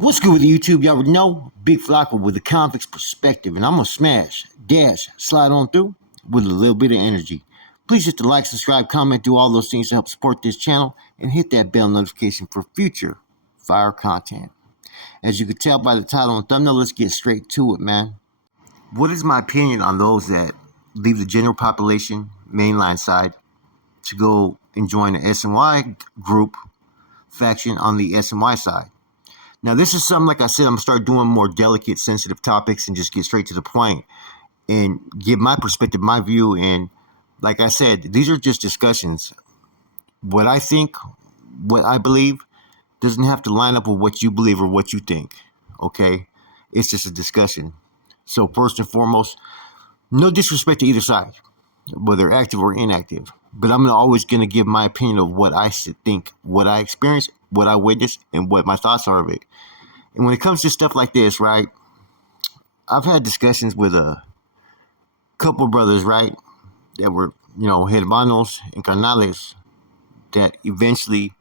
What's good with YouTube? Y'all already know Big Flocka with the convict's perspective, and I'm gonna smash, dash, slide on through with a little bit of energy. Please hit the like, subscribe, comment, do all those things to help support this channel, and hit that bell notification for future fire content. As you can tell by the title and thumbnail, let's get straight to it, man. What is my opinion on those that leave the general population mainline side to go and join the SNY group faction on the SNY side? Now, this is something, like I said, I'm going to start doing more delicate, sensitive topics and just get straight to the point and give my perspective, my view. And like I said, these are just discussions. What I think, what I believe, doesn't have to line up with what you believe or what you think, okay? It's just a discussion. So first and foremost, no disrespect to either side, whether active or inactive. But I'm always going to give my opinion of what I think, what I experienced, what I witnessed, and what my thoughts are of it. And when it comes to stuff like this, right, I've had discussions with a couple brothers, right, that were, hermanos and carnales that eventually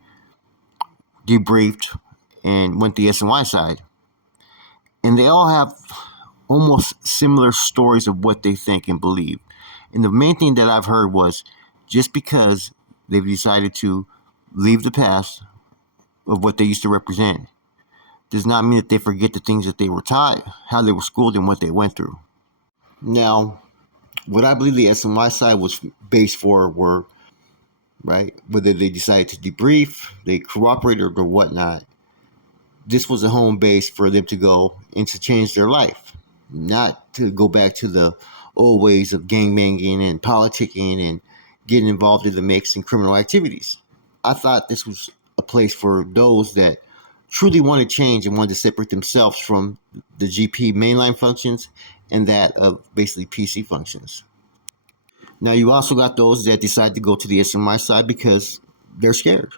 debriefed and went the SNY side. And they all have almost similar stories of what they think and believe. And the main thing that I've heard was just because they've decided to leave the past of what they used to represent does not mean that they forget the things that they were taught, how they were schooled, and what they went through. Now, what I believe the SNY side was based for were, right, whether they decided to debrief, they cooperated or whatnot, this was a home base for them to go and to change their life, not to go back to the old ways of gangbanging and politicking and getting involved in the mix and criminal activities. I thought this was a place for those that truly wanted change and wanted to separate themselves from the GP mainline functions and that of basically PC functions. Now, you also got those that decide to go to the SNY side because they're scared.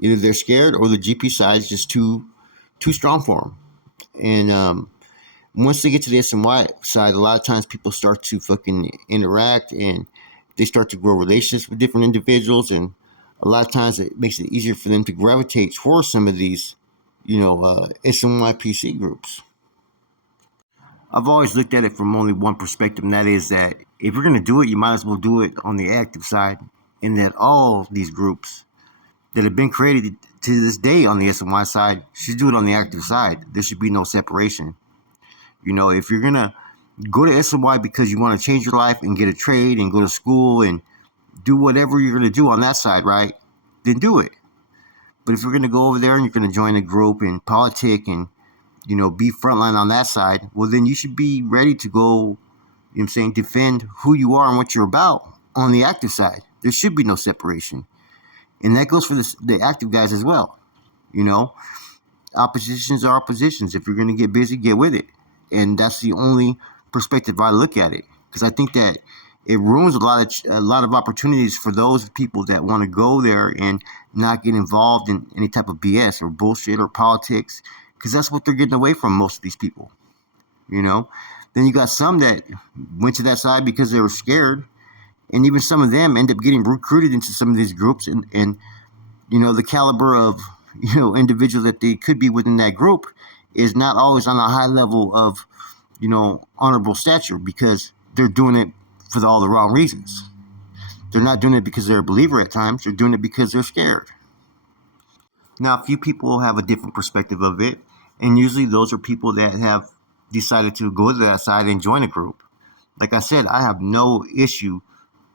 Either they're scared or the GP side is just too strong for them. And once they get to the SNY side, a lot of times people start to fucking interact and they start to grow relationships with different individuals. And a lot of times it makes it easier for them to gravitate towards some of these, SNY PC groups. I've always looked at it from only one perspective, and that is that if you're going to do it, you might as well do it on the active side, and that all these groups that have been created to this day on the SNY side should do it on the active side. There should be no separation. If you're going to go to SNY because you want to change your life and get a trade and go to school and do whatever you're going to do on that side, right, then do it. But if you're going to go over there and you're going to join a group and politic and, be frontline on that side, well, then you should be ready to go, defend who you are and what you're about on the active side. There should be no separation. And that goes for the active guys as well. Oppositions are oppositions. If you're going to get busy, get with it. And that's the only perspective I look at it. Because I think that it ruins a lot of opportunities for those people that want to go there and not get involved in any type of BS or bullshit or politics, because that's what they're getting away from, most of these people. Then you got some that went to that side because they were scared, and even some of them end up getting recruited into some of these groups, and the caliber of individual that they could be within that group is not always on a high level of honorable stature, because they're doing it for all the wrong reasons. They're not doing it because they're a believer at times. They're doing it because they're scared. Now, a few people have a different perspective of it, and usually those are people that have decided to go to that side and join a group. Like I said, I have no issue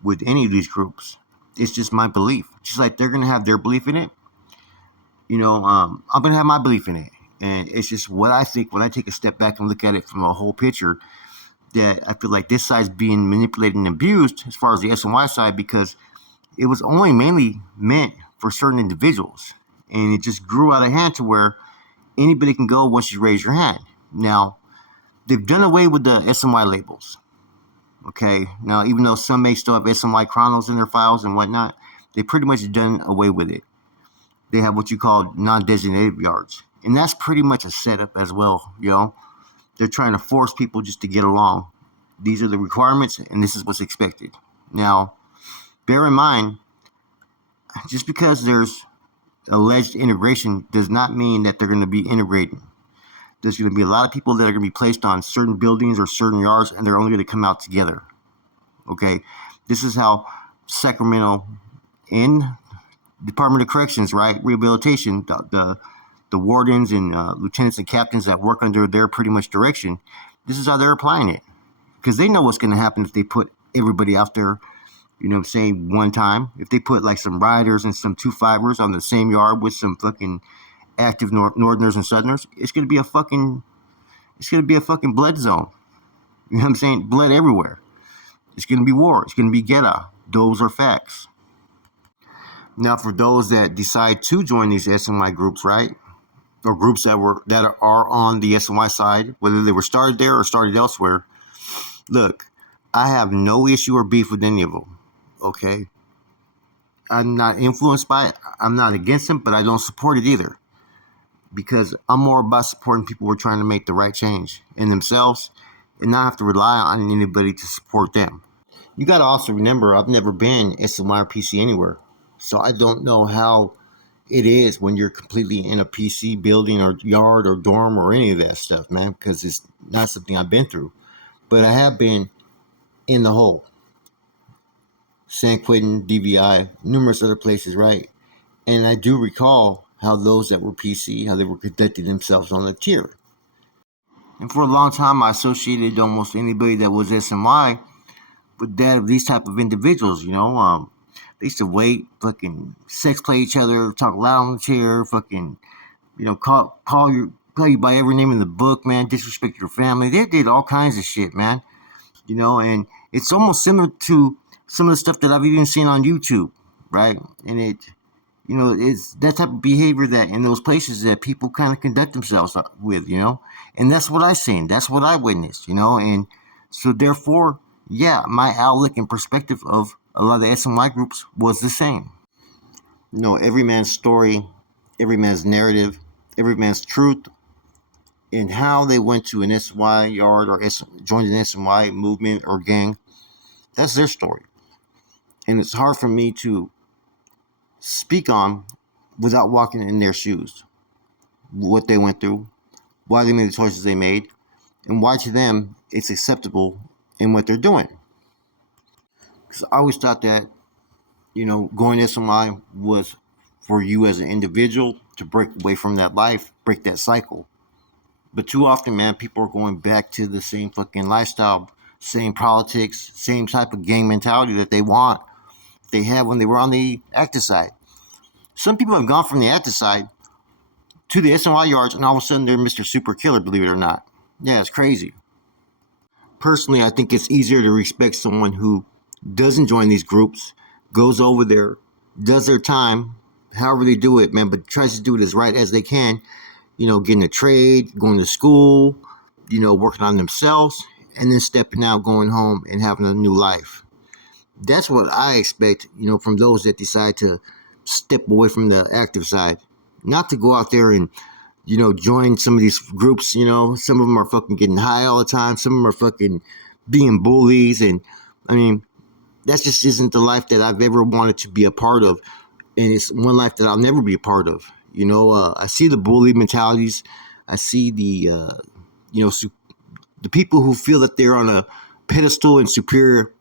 with any of these groups. It's just my belief. Just like they're going to have their belief in it, I'm going to have my belief in it. And it's just what I think when I take a step back and look at it from a whole picture, that I feel like this side's being manipulated and abused as far as the SNY side, because it was only mainly meant for certain individuals. And it just grew out of hand to where anybody can go once you raise your hand. Now, they've done away with the SNY labels. Okay? Now, even though some may still have SNY chronos in their files and whatnot, they pretty much done away with it. They have what you call non-designated yards. And that's pretty much a setup as well, They're trying to force people just to get along. These are the requirements, and this is what's expected. Now, bear in mind, just because there's alleged integration does not mean that they're going to be integrating. There's going to be a lot of people that are going to be placed on certain buildings or certain yards, and they're only going to come out together. Okay, this is how Sacramento, in Department of Corrections, right, rehabilitation, the wardens and lieutenants and captains that work under their pretty much direction, this is how they're applying it, because they know what's going to happen if they put everybody out there. You know what I'm saying? One time, if they put like some riders and some 2-5ers on the same yard with some fucking active Northerners and Southerners, it's gonna be a fucking blood zone. You know what I'm saying? Blood everywhere. It's gonna be war. It's gonna be ghetto. Those are facts. Now, for those that decide to join these SNY groups, right, or groups that are on the SNY side, whether they were started there or started elsewhere, look, I have no issue or beef with any of them. Okay, I'm not influenced by it. I'm not against them, but I don't support it either, because I'm more about supporting people who are trying to make the right change in themselves and not have to rely on anybody to support them. You got to also remember, I've never been SNY or PC anywhere, so I don't know how it is when you're completely in a PC building or yard or dorm or any of that stuff, man, because it's not something I've been through. But I have been in the hole. San Quentin, DVI, numerous other places, right? And I do recall how those that were PC, how they were conducting themselves on the tier. And for a long time, I associated almost anybody that was SNY with that of these type of individuals, you know. They used to wait, fucking sex play each other, talk loud on the chair, fucking, you know, call you by every name in the book, man, disrespect your family. They did all kinds of shit, man. You know, and it's almost similar to some of the stuff that I've even seen on YouTube, right? And it's that type of behavior that in those places that people kind of conduct themselves with, you know, and that's what I seen, that's what I witnessed, you know, and so therefore, yeah, my outlook and perspective of a lot of the SNY groups was the same. You know, every man's story, every man's narrative, every man's truth, and how they went to an SNY yard or joined an SNY movement or gang, that's their story. And it's hard for me to speak on without walking in their shoes. What they went through, why they made the choices they made, and why to them it's acceptable in what they're doing. Because I always thought that, you know, going to SNY was for you as an individual to break away from that life, break that cycle. But too often, man, people are going back to the same fucking lifestyle, same politics, same type of gang mentality that they had when they were on the active side. Some people have gone from the active side to the SNY yards, and all of a sudden they're Mr. Super Killer, believe it or not. Yeah, it's crazy. Personally, I think it's easier to respect someone who doesn't join these groups, goes over there, does their time, however they do it, man, but tries to do it as right as they can, you know, getting a trade, going to school, you know, working on themselves, and then stepping out, going home, and having a new life. That's what I expect, you know, from those that decide to step away from the active side. Not to go out there and, you know, join some of these groups, you know. Some of them are fucking getting high all the time. Some of them are fucking being bullies. And, I mean, that just isn't the life that I've ever wanted to be a part of. And it's one life that I'll never be a part of. You know, I see the bully mentalities. I see the, the people who feel that they're on a pedestal and superior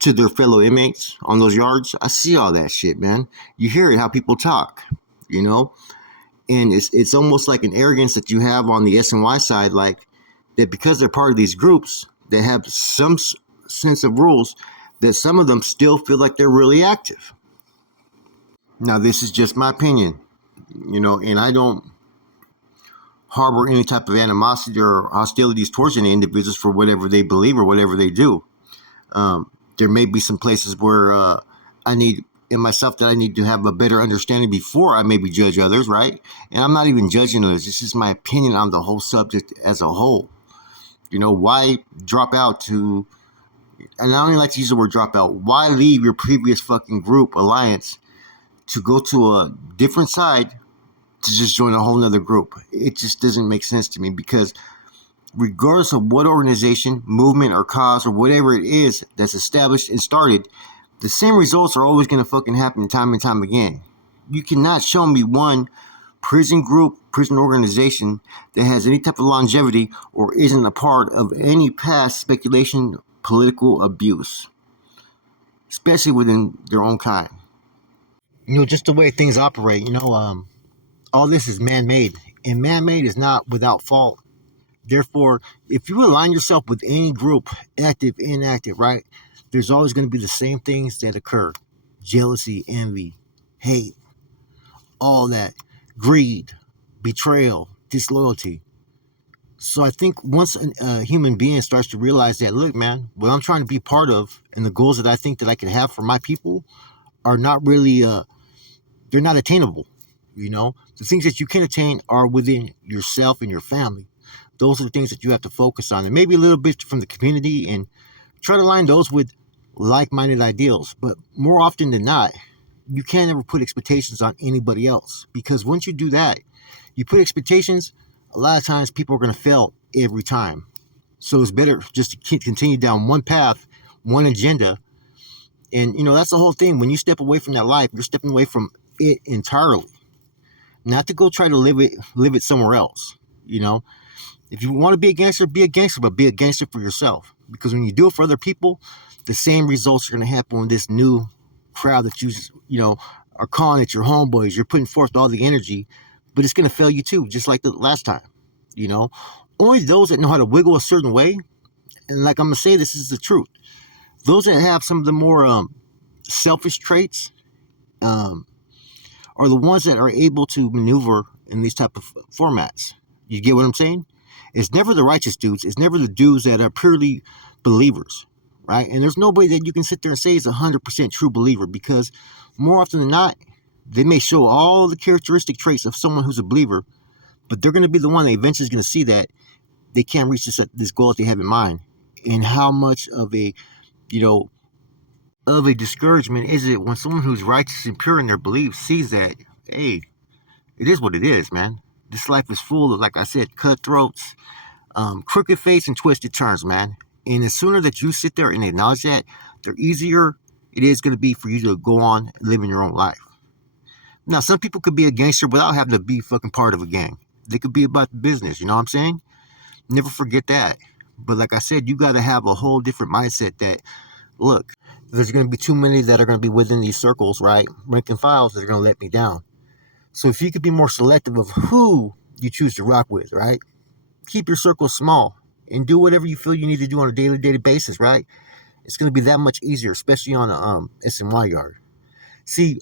to their fellow inmates on those yards. I see all that shit, man. You hear it, how people talk, you know? And it's almost like an arrogance that you have on the SNY side, like that because they're part of these groups that have some sense of rules, that some of them still feel like they're really active. Now, this is just my opinion, you know, and I don't harbor any type of animosity or hostilities towards any individuals for whatever they believe or whatever they do. There may be some places where I need to have a better understanding before I maybe judge others, right? And I'm not even judging others. This is my opinion on the whole subject as a whole. You know, why drop out to, and I don't even like to use the word drop out, why leave your previous fucking group, alliance, to go to a different side to just join a whole nother group? It just doesn't make sense to me, because regardless of what organization, movement, or cause, or whatever it is that's established and started, the same results are always going to fucking happen time and time again. You cannot show me one prison group, prison organization that has any type of longevity or isn't a part of any past speculation, political abuse, especially within their own kind. Just the way things operate, all this is man-made, and man-made is not without fault. Therefore, if you align yourself with any group, active, inactive, right, there's always going to be the same things that occur: jealousy, envy, hate, all that, greed, betrayal, disloyalty. So I think once a human being starts to realize that, look, man, what I'm trying to be part of and the goals that I think that I can have for my people are not really, they're not attainable. The things that you can attain are within yourself and your family. Those are the things that you have to focus on, and maybe a little bit from the community, and try to align those with like-minded ideals. But more often than not, you can't ever put expectations on anybody else, because once you do that, you put expectations, a lot of times people are going to fail every time. So it's better just to continue down one path, one agenda. And that's the whole thing. When you step away from that life, you're stepping away from it entirely, not to go try to live it somewhere else. If you want to be a gangster, but be a gangster for yourself. Because when you do it for other people, the same results are going to happen with this new crowd that you are calling it your homeboys. You're putting forth all the energy, but it's going to fail you too, just like the last time. Only those that know how to wiggle a certain way, and like I'm going to say, this is the truth. Those that have some of the more selfish traits are the ones that are able to maneuver in these type of formats. You get what I'm saying? It's never the righteous dudes. It's never the dudes that are purely believers, right? And there's nobody that you can sit there and say is a 100% true believer, because more often than not, they may show all the characteristic traits of someone who's a believer, but they're going to be the one that eventually is going to see that they can't reach this goal that they have in mind. And how much of a discouragement is it when someone who's righteous and pure in their beliefs sees that, hey, it is what it is, man. This life is full of, like I said, cutthroats, crooked face and twisted turns, man. And the sooner that you sit there and acknowledge that, the easier it is going to be for you to go on living your own life. Now, some people could be a gangster without having to be fucking part of a gang. They could be about the business, you know what I'm saying? Never forget that. But like I said, you got to have a whole different mindset that, look, there's going to be too many that are going to be within these circles, right? Rank and files that are going to let me down. So if you could be more selective of who you choose to rock with, right? Keep your circle small and do whatever you feel you need to do on a daily basis, right? It's going to be that much easier, especially on the SNY yard. See,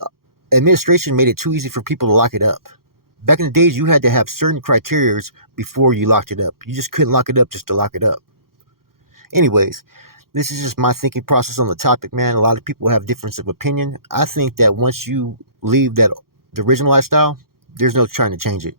administration made it too easy for people to lock it up. Back in the days, you had to have certain criteria before you locked it up. You just couldn't lock it up just to lock it up. Anyways, this is just my thinking process on the topic, man. A lot of people have difference of opinion. I think that once you leave the original lifestyle, there's no trying to change it.